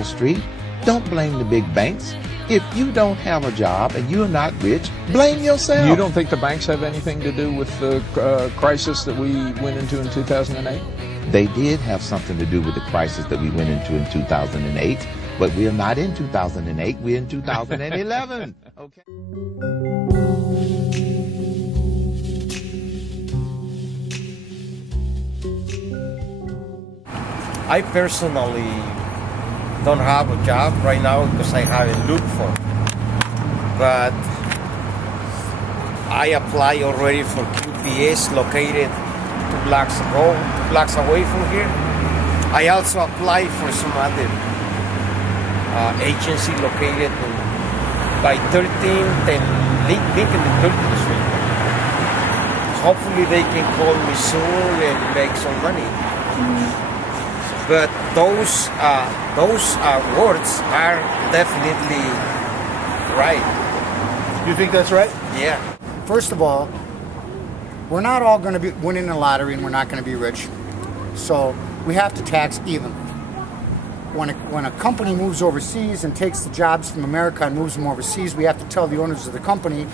Wall Street. Don't blame the big banks. If you don't have a job and you're not rich, blame yourself. You don't think the banks have anything to do with the crisis that we went into in 2008? They did have something to do with the crisis that we went into in 2008, but we're not in 2008, we're in 2011. Okay. I personally don't have a job right now because I haven't looked for it. But I applied already for QPS located 2 blocks away from here. I also applied for some other agency located by 13th and Lincoln and 13th Street. Hopefully they can call me soon and make some money. But those words are definitely right. You think that's right? Yeah. First of all, we're not all going to be winning the lottery, and we're not going to be rich. So we have to tax evenly. When a company moves overseas and takes the jobs from America and moves them overseas, we have to tell the owners of the company,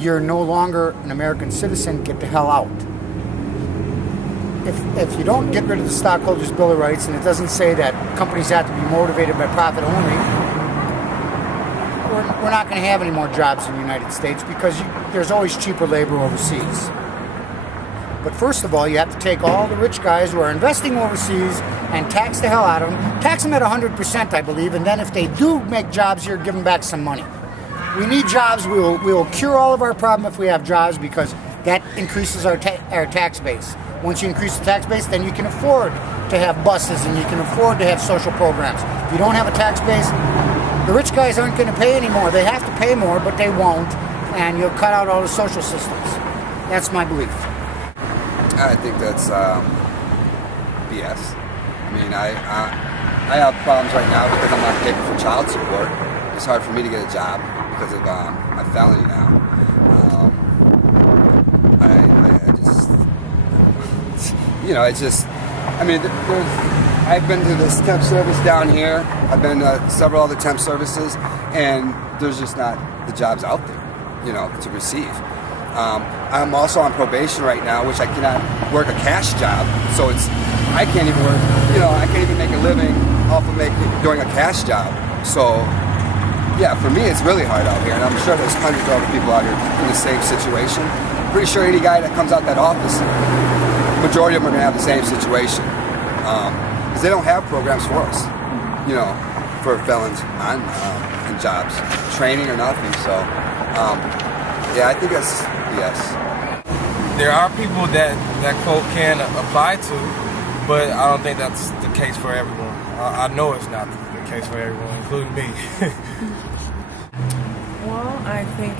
you're no longer an American citizen, get the hell out. If you don't get rid of the Stockholders' Bill of Rights, and it doesn't say that companies have to be motivated by profit only, we're not going to have any more jobs in the United States because there's always cheaper labor overseas. But first of all, you have to take all the rich guys who are investing overseas and tax the hell out of them. Tax them at 100%, I believe, and then if they do make jobs here, give them back some money. We need jobs. We will cure all of our problem if we have jobs because that increases our tax base. Once you increase the tax base, then you can afford to have buses and you can afford to have social programs. If you don't have a tax base, the rich guys aren't going to pay anymore. They have to pay more, but they won't, and you'll cut out all the social systems. That's my belief. I think that's BS. I mean, I have problems right now because I'm not paying for child support. It's hard for me to get a job because of my felony now. I've been to this temp service down here. I've been to several other temp services, and there's just not the jobs out there, to receive. I'm also on probation right now, which I cannot work a cash job, so I can't even work, I can't even make a living off of doing a cash job. So, yeah, for me it's really hard out here, and I'm sure there's hundreds of other people out here in the same situation. I'm pretty sure any guy that comes out that office, majority of them are going to have the same situation. Because they don't have programs for us, for felons on in jobs, training or nothing. So, yeah, I think that's yes. There are people that code can apply to, but I don't think that's the case for everyone. I know it's not the case for everyone, including me. Well, I think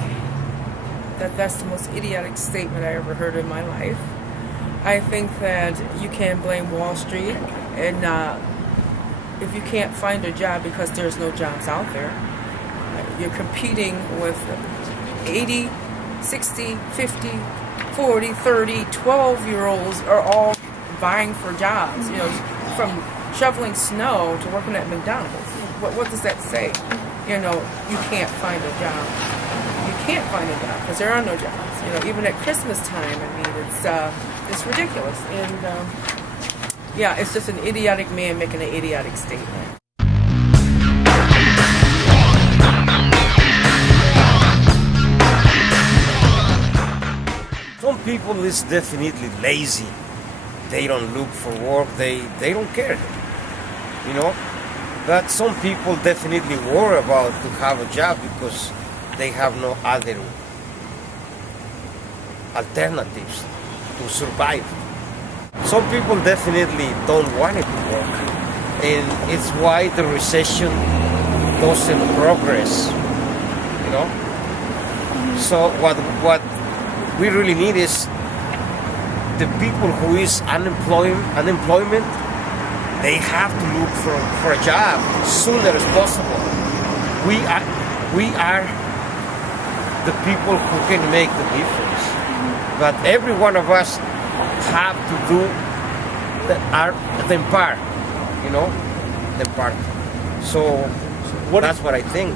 that's the most idiotic statement I ever heard in my life. I think that you can't blame Wall Street, and if you can't find a job because there's no jobs out there, you're competing with 80, 60, 50, 40, 30, 12-year-olds are all vying for jobs, from shoveling snow to working at McDonald's. What does that say? You can't find a job. You can't find a job because there are no jobs. Even at Christmas time, it's ridiculous. And yeah, it's just an idiotic man making an idiotic statement. Some people is definitely lazy. They don't look for work. They don't care. But some people definitely worry about to have a job because they have no other alternatives to survive. Some people definitely don't want it to work, and it's why the recession doesn't progress. So what we really need is the people who is unemployment. They have to look for a job as soon as possible. We are the people who can make the difference. But every one of us have to do the part. So that's what I think.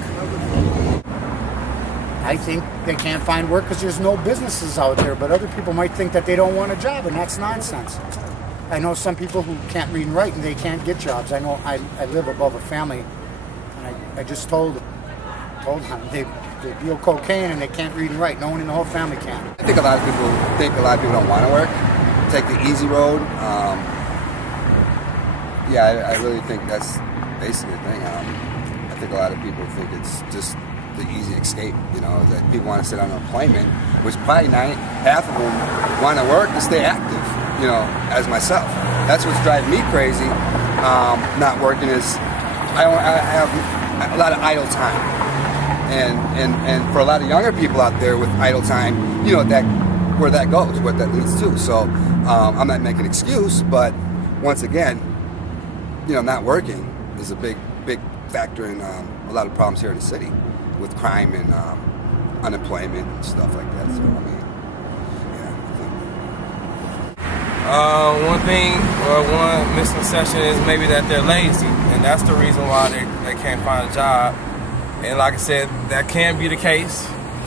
I think they can't find work because there's no businesses out there, but other people might think that they don't want a job, and that's nonsense. I know some people who can't read and write and they can't get jobs. I know I live above a family, and I just told them they deal cocaine and they can't read and write. No one in the whole family can. I think a lot of people don't want to work, take the easy road. I really think that's basically the thing. I think a lot of people think it's just the easy escape, that people want to sit on unemployment, which probably half of them want to work to stay active, as myself. That's what's driving me crazy, not working is I have a lot of idle time. And for a lot of younger people out there with idle time, where that goes, what that leads to. So I'm not making an excuse, but once again, not working is a big factor in a lot of problems here in the city with crime and unemployment and stuff like that. So one misconception is maybe that they're lazy, and that's the reason why they can't find a job. And like I said, that can be the case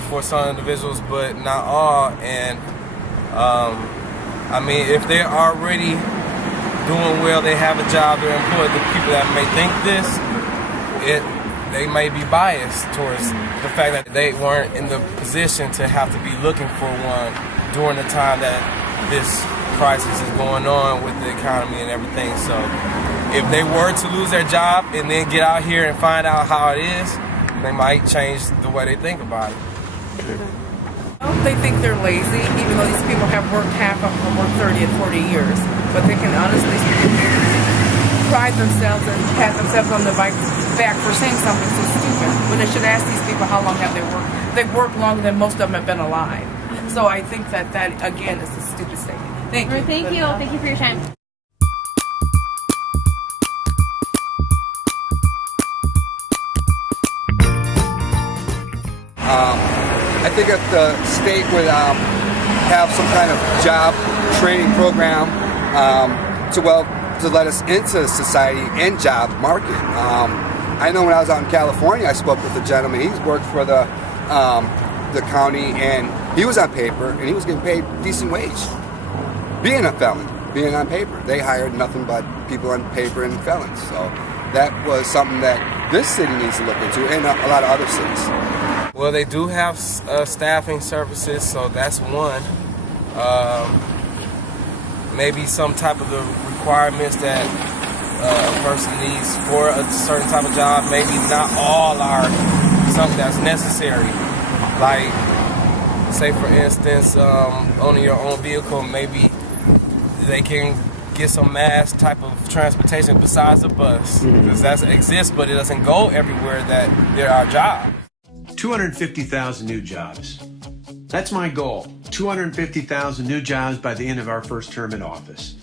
for some individuals, but not all. And if they're already doing well, they have a job, they're employed. The people that may think this, they may be biased towards the fact that they weren't in the position to have to be looking for one during the time that this crisis is going on with the economy and everything. So if they were to lose their job and then get out here and find out how it is, they might change the way they think about it. They think they're lazy, even though these people have worked half of them, worked 30 and 40 years. But they can honestly pride themselves and pat themselves on the back for saying something so stupid. When they should ask these people how long have they worked. They've worked longer than most of them have been alive. So I think that again, is a stupid statement. Thank you. Thank you. Thank you for your time. I think if the state would have some kind of job training program to let us into society and job market. I know when I was out in California, I spoke with a gentleman. He's worked for the county, and he was on paper, and he was getting paid decent wage. Being a felon, being on paper, they hired nothing but people on paper and felons. So that was something that this city needs to look into, and a lot of other cities. Well, they do have staffing services, so that's one. Maybe some type of the requirements that a person needs for a certain type of job. Maybe not all are something that's necessary. Like, say for instance, owning your own vehicle, maybe they can get some mass type of transportation besides the bus, because that exists, but it doesn't go everywhere that there are jobs. 250,000 new jobs. That's my goal. 250,000 new jobs by the end of our first term in office.